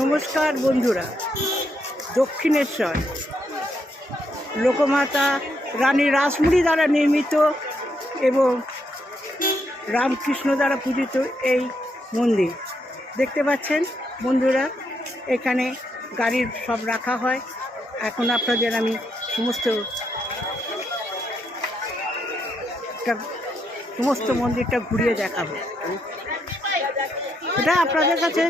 নমস্কার বন্ধুরা, দক্ষিণেশ্বর লোকমাতা রানী রাসমণি দ্বারা নির্মিত এবং রামকৃষ্ণ দ্বারা পূজিত এই মন্দির দেখতে পাচ্ছেন বন্ধুরা। এখানে গাড়ির সব রাখা হয়। এখন আপনাদের আমি সমস্ত মন্দিরটা ঘুরিয়ে দেখাবো। এটা আপনাদের কাছে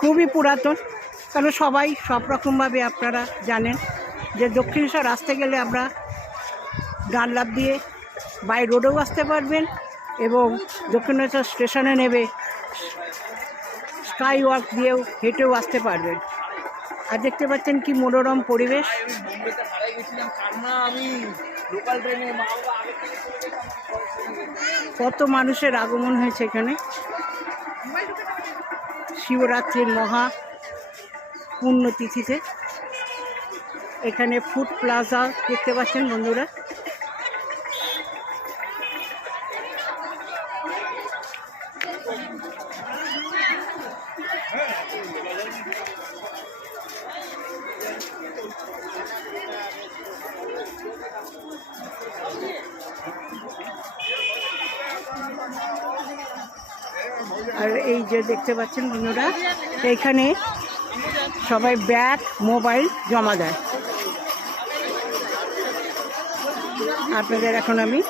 খুবই পুরাতন, কারণ সবাই সব রকমভাবে আপনারা জানেন যে দক্ষিণেশ্বর আসতে গেলে আমরা ডানলাভ দিয়ে বাই রোডেও আসতে পারবেন এবং দক্ষিণেশ্বর স্টেশনে নেবে স্কাই ওয়াক দিয়েও হেঁটেও আসতে পারবেন। আর দেখতে পাচ্ছেন কি মনোরম পরিবেশ। কত মানুষের আগমন হয়েছে এখানে শিবরাত্রির মহা পুণ্যতিথিতে। এখানে ফুড প্লাজা দেখতে পাচ্ছেন বন্ধুরা। আর এই যে দেখতে পাচ্ছেন বন্ধুরা, এইখানে সবাই ব্যাগ মোবাইল জমা দেয়। আপনাদের এখন আমি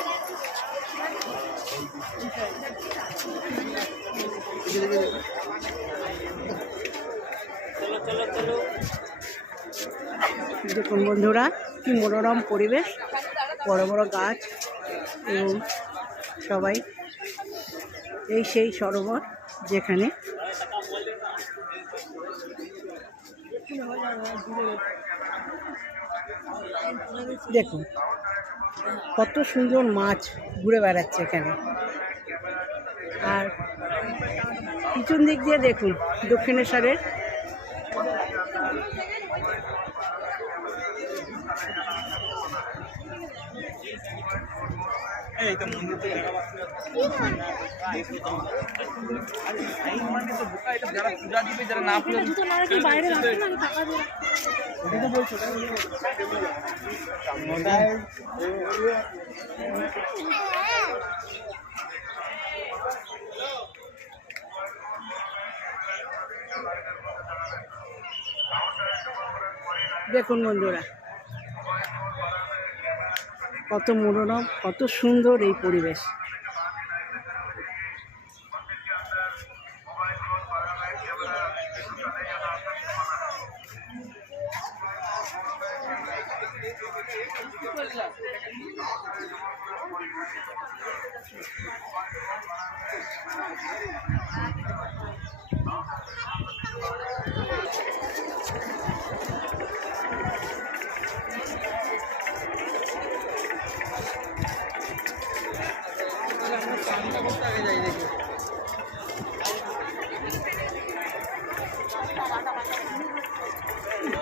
দেখুন বন্ধুরা কি মনোরম পরিবেশ, বড় বড় গাছ এবং সবাই এই সেই সরোবর যেখানে দেখুন কত সুন্দর মাছ ঘুরে বেড়াচ্ছে এখানে। আর পিছন দিক দিয়ে দেখুন দক্ষিণেশ্বরের দেখুন বন্ধুরা কত মনোরম, কত সুন্দর এই পরিবেশ।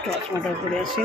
চশমাটা করে আসি।